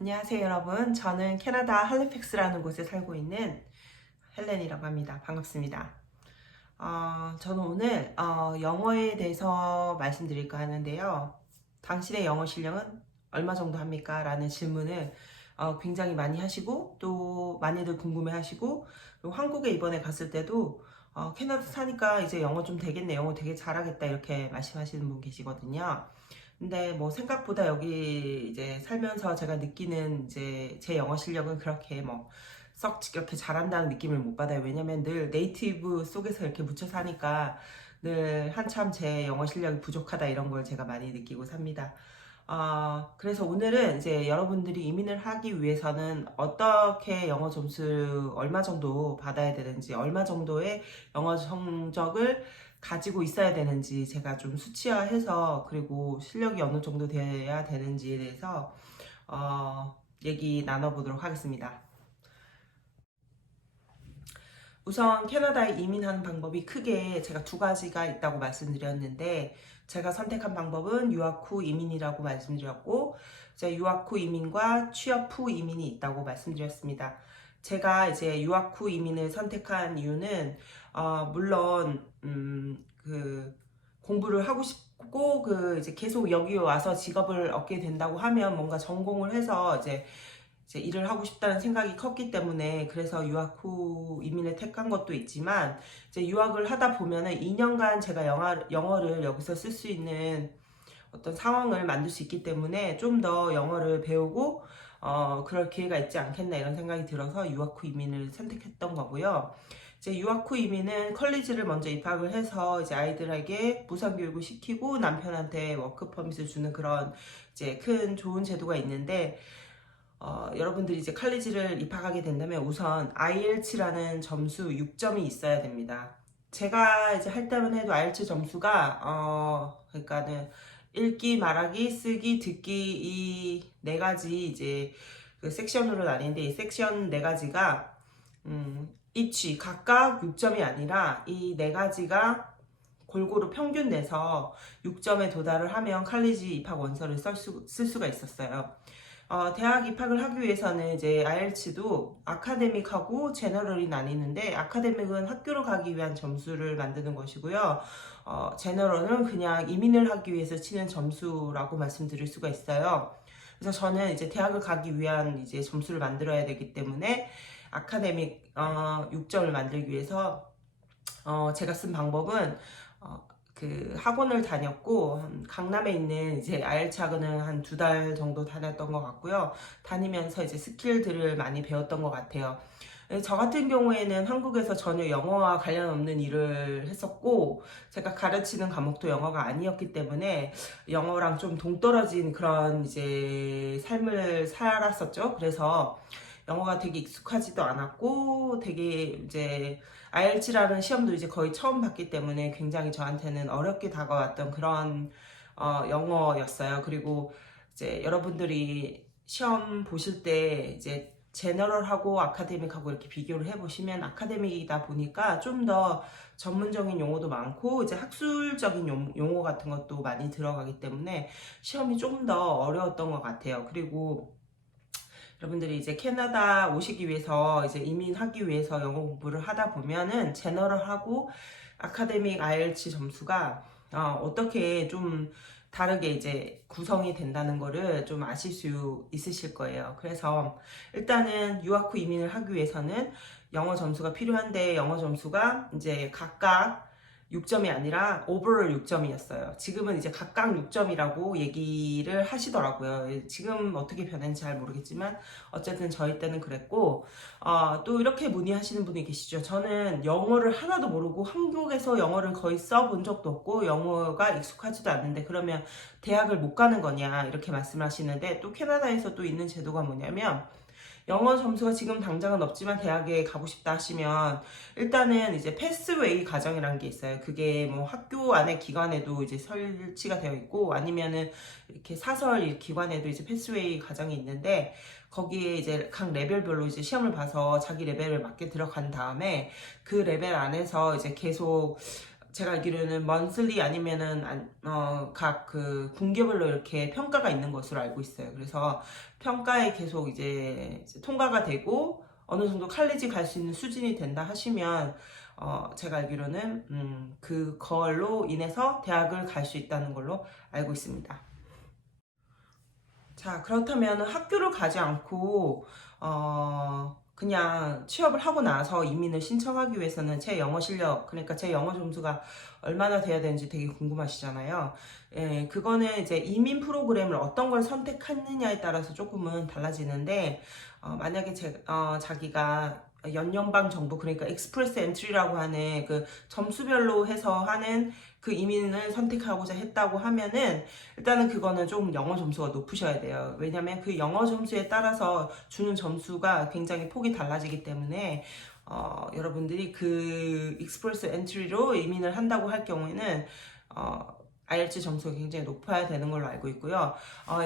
안녕하세요 여러분. 저는 캐나다 할리팩스라는 곳에 살고 있는 헬렌이라고 합니다. 반갑습니다. 저는 오늘 영어에 대해서 말씀드릴까 하는데요. 당신의 영어 실력은 얼마 정도 합니까? 라는 질문을 굉장히 많이 하시고 또 많이들 궁금해 하시고, 그리고 한국에 이번에 갔을 때도 캐나다 사니까 이제 영어 좀 되겠네, 영어 되게 잘하겠다 이렇게 말씀하시는 분 계시거든요. 근데 뭐 생각보다 여기 이제 살면서 제가 느끼는 이제 제 영어 실력은 그렇게 뭐 썩 이렇게 잘한다는 느낌을 못 받아요. 왜냐면 늘 네이티브 속에서 이렇게 묻혀 사니까 늘 한참 제 영어 실력이 부족하다 이런 걸 제가 많이 느끼고 삽니다. 그래서 오늘은 이제 여러분들이 이민을 하기 위해서는 어떻게 영어 점수 얼마 정도 받아야 되는지, 얼마 정도의 영어 성적을 가지고 있어야 되는지 제가 좀 수치화해서, 그리고 실력이 어느 정도 돼야 되는지에 대해서 얘기 나눠보도록 하겠습니다. 우선 캐나다에 이민하는 방법이 크게 제가 두 가지가 있다고 말씀드렸는데, 제가 선택한 방법은 유학 후 이민이라고 말씀드렸고, 이제 유학 후 이민과 취업 후 이민이 있다고 말씀드렸습니다. 제가 이제 유학 후 이민을 선택한 이유는 물론 그 공부를 하고 싶고, 그 이제 계속 여기 와서 직업을 얻게 된다고 하면 뭔가 전공을 해서 이제 일을 하고 싶다는 생각이 컸기 때문에, 그래서 유학 후 이민을 택한 것도 있지만, 이제 유학을 하다 보면은 2년간 제가 영어를 여기서 쓸 수 있는 어떤 상황을 만들 수 있기 때문에 좀 더 영어를 배우고 그럴 기회가 있지 않겠나 이런 생각이 들어서 유학 후 이민을 선택했던 거고요. 이제 유학 후 이민은 컬리지를 먼저 입학을 해서 이제 아이들에게 무상 교육을 시키고 남편한테 워크 퍼밋을 주는 그런 이제 큰 좋은 제도가 있는데, 여러분들이 이제 칼리지를 입학하게 된다면 우선 IELTS라는 점수 6점이 있어야 됩니다. 제가 이제 할 때만 해도 IELTS 점수가 그러니까는 읽기, 말하기, 쓰기, 듣기 이 네 가지 이제 그 섹션으로 나뉘는데, 이 섹션 네 가지가 each 각각 6점이 아니라 이 네 가지가 골고루 평균 내서 6점에 도달을 하면 칼리지 입학 원서를 쓸 수가 있었어요. 대학 입학을 하기 위해서는 이제 IELTS도 아카데믹하고 제너럴이 나뉘는데, 아카데믹은 학교를 가기 위한 점수를 만드는 것이고요. 제너럴은 그냥 이민을 하기 위해서 치는 점수라고 말씀드릴 수가 있어요. 그래서 저는 이제 대학을 가기 위한 이제 점수를 만들어야 되기 때문에 아카데믹 6점을 만들기 위해서 제가 쓴 방법은 그 학원을 다녔고, 강남에 있는 이제 IELTS 학원을 한 2달 정도 다녔던 것 같고요. 다니면서 이제 스킬들을 많이 배웠던 것 같아요. 저 같은 경우에는 한국에서 전혀 영어와 관련 없는 일을 했었고, 제가 가르치는 과목도 영어가 아니었기 때문에 영어랑 좀 동떨어진 그런 이제 삶을 살았었죠. 그래서 영어가 되게 익숙하지도 않았고, 되게 이제 IELTS라는 시험도 이제 거의 처음 봤기 때문에 굉장히 저한테는 어렵게 다가왔던 그런 영어였어요. 그리고 이제 여러분들이 시험 보실 때 이제 제너럴하고 아카데믹하고 이렇게 비교를 해보시면, 아카데믹이다 보니까 좀 더 전문적인 용어도 많고 이제 학술적인 용어 같은 것도 많이 들어가기 때문에 시험이 좀 더 어려웠던 것 같아요. 그리고 여러분들이 이제 캐나다 오시기 위해서, 이제 이민하기 위해서 영어 공부를 하다 보면은 제너럴하고 아카데믹 IELTS 점수가 어떻게 좀 다르게 이제 구성이 된다는 거를 좀 아실 수 있으실 거예요. 그래서 일단은 유학 후 이민을 하기 위해서는 영어 점수가 필요한데, 영어 점수가 이제 각각 6점이 아니라 오버롤 6점이었어요. 지금은 이제 각각 6점이라고 얘기를 하시더라고요. 지금 어떻게 변했는지 잘 모르겠지만 어쨌든 저희 때는 그랬고, 또 이렇게 문의하시는 분이 계시죠. 저는 영어를 하나도 모르고 한국에서 영어를 거의 써본 적도 없고 영어가 익숙하지도 않는데 그러면 대학을 못 가는 거냐 이렇게 말씀하시는데, 또 캐나다에서 또 있는 제도가 뭐냐면, 영어 점수가 지금 당장은 없지만 대학에 가고 싶다 하시면 일단은 이제 패스웨이 과정이라는 게 있어요. 그게 뭐 학교 안에 기관에도 이제 설치가 되어 있고, 아니면은 이렇게 사설 기관에도 이제 패스웨이 과정이 있는데, 거기에 이제 각 레벨별로 이제 시험을 봐서 자기 레벨을 맞게 들어간 다음에 그 레벨 안에서 이제 계속 제가 알기로는 monthly 아니면은 각 그 분기별로 이렇게 평가가 있는 것으로 알고 있어요. 그래서 평가에 계속 이제 통과가 되고 어느 정도 칼리지 갈 수 있는 수준이 된다 하시면 제가 알기로는 그걸로 인해서 대학을 갈 수 있다는 걸로 알고 있습니다. 자, 그렇다면 학교를 가지 않고 그냥 취업을 하고 나서 이민을 신청하기 위해서는 제 영어 실력, 그러니까 제 영어 점수가 얼마나 돼야 되는지 되게 궁금하시잖아요. 예, 그거는 이제 이민 프로그램을 어떤 걸 선택하느냐에 따라서 조금은 달라지는데, 만약에 자기가 연연방 정부, 그러니까 익스프레스 엔트리라고 하는 그 점수별로 해서 하는 그 이민을 선택하고자 했다고 하면은 일단은 그거는 좀 영어 점수가 높으셔야 돼요. 왜냐면 그 영어 점수에 따라서 주는 점수가 굉장히 폭이 달라지기 때문에 여러분들이 그 익스프레스 엔트리로 이민을 한다고 할 경우에는 IELTS 점수가 굉장히 높아야 되는 걸로 알고 있고요.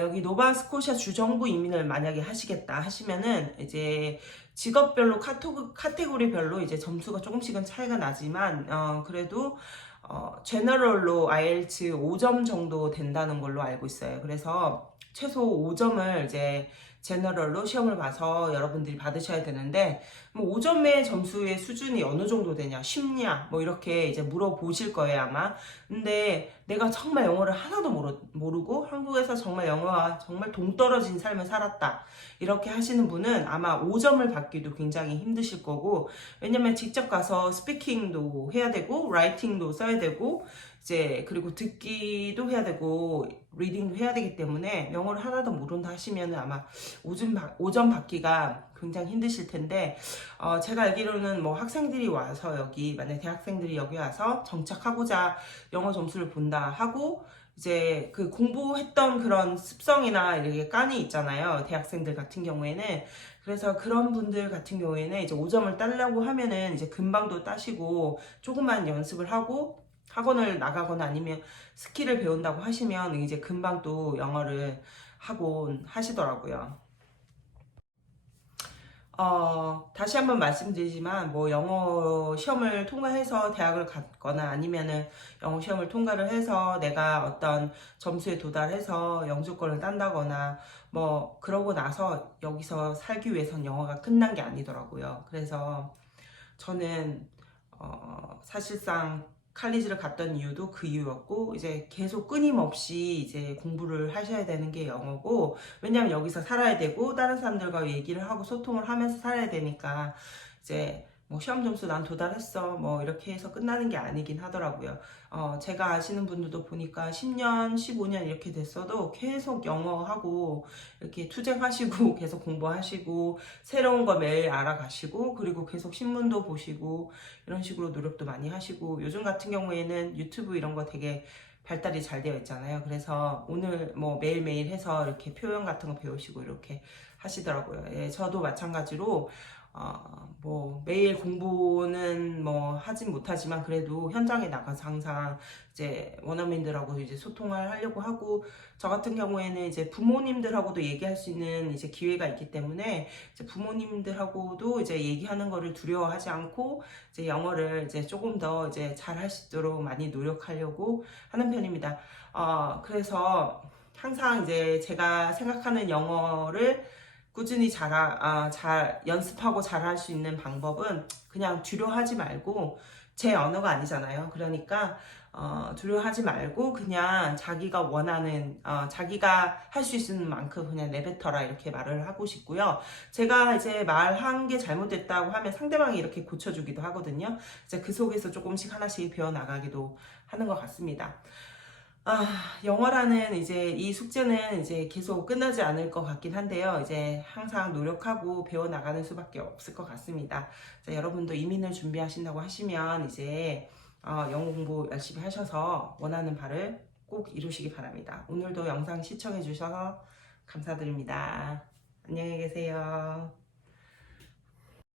여기 노바스코샤 주정부 이민을 만약에 하시겠다 하시면은 이제 직업별로 카테고리별로 이제 점수가 조금씩은 차이가 나지만 그래도 제너럴로 IELTS 5점 정도 된다는 걸로 알고 있어요. 그래서 최소 5점을 이제 제너럴로 시험을 봐서 여러분들이 받으셔야 되는데 뭐 5점의 점수의 수준이 어느 정도 되냐, 쉽냐, 뭐 이렇게 이제 물어보실 거예요 아마. 근데 내가 정말 영어를 하나도 모르고 한국에서 정말 영어와 정말 동떨어진 삶을 살았다 이렇게 하시는 분은 아마 5점을 받기도 굉장히 힘드실 거고, 왜냐면 직접 가서 스피킹도 해야 되고 라이팅도 써야 되고 이제 그리고 듣기도 해야 되고 리딩도 해야 되기 때문에 영어를 하나도 모른다 하시면 아마 5점 받기가 굉장히 힘드실 텐데, 제가 알기로는 뭐 학생들이 와서 여기, 만약 대학생들이 여기 와서 정착하고자 영어 점수를 본다 하고 이제 그 공부했던 그런 습성이나 이렇게 깐이 있잖아요. 대학생들 같은 경우에는. 그래서 그런 분들 같은 경우에는 이제 5점을 따려고 하면은 이제 금방도 따시고 조금만 연습을 하고 학원을 나가거나 아니면 스킬을 배운다고 하시면 이제 금방 또 영어를 하곤 하시더라고요. 다시 한번 말씀드리지만, 뭐, 영어 시험을 통과해서 대학을 갔거나 아니면은 영어 시험을 통과를 해서 내가 어떤 점수에 도달해서 영주권을 딴다거나, 뭐, 그러고 나서 여기서 살기 위해선 영어가 끝난 게 아니더라고요. 그래서 저는, 사실상 칼리지를 갔던 이유도 그 이유였고, 이제 계속 끊임없이 이제 공부를 하셔야 되는 게 영어고, 왜냐면 여기서 살아야 되고 다른 사람들과 얘기를 하고 소통을 하면서 살아야 되니까 이제 뭐 시험 점수 난 도달했어 뭐 이렇게 해서 끝나는 게 아니긴 하더라고요. 제가 아시는 분들도 보니까 10년, 15년 이렇게 됐어도 계속 영어하고 이렇게 투쟁하시고 계속 공부하시고 새로운 거 매일 알아가시고 그리고 계속 신문도 보시고 이런 식으로 노력도 많이 하시고, 요즘 같은 경우에는 유튜브 이런 거 되게 발달이 잘 되어 있잖아요. 그래서 오늘 뭐 매일매일 해서 이렇게 표현 같은 거 배우시고 이렇게 하시더라고요. 예, 저도 마찬가지로 뭐 매일 공부는 뭐 하진 못하지만 그래도 현장에 나가서 항상 이제 원어민들하고 이제 소통을 하려고 하고, 저 같은 경우에는 이제 부모님들하고도 얘기할 수 있는 이제 기회가 있기 때문에 이제 부모님들하고도 이제 얘기하는 거를 두려워하지 않고 이제 영어를 이제 조금 더 이제 잘할 수 있도록 많이 노력하려고 하는 편입니다. 그래서 항상 이제 제가 생각하는 영어를 꾸준히 잘 연습하고 잘할 수 있는 방법은 그냥 두려워하지 말고, 제 언어가 아니잖아요. 그러니까 두려워하지 말고 그냥 자기가 원하는 자기가 할 수 있는 만큼 그냥 내뱉어라 이렇게 말을 하고 싶고요. 제가 이제 말한 게 잘못됐다고 하면 상대방이 이렇게 고쳐주기도 하거든요. 이제 그 속에서 조금씩 하나씩 배워 나가기도 하는 것 같습니다. 영어라는 이제 이 숙제는 이제 계속 끝나지 않을 것 같긴 한데요. 이제 항상 노력하고 배워나가는 수밖에 없을 것 같습니다. 자, 여러분도 이민을 준비하신다고 하시면 이제 영어 공부 열심히 하셔서 원하는 바를 꼭 이루시기 바랍니다. 오늘도 영상 시청해 주셔서 감사드립니다. 안녕히 계세요.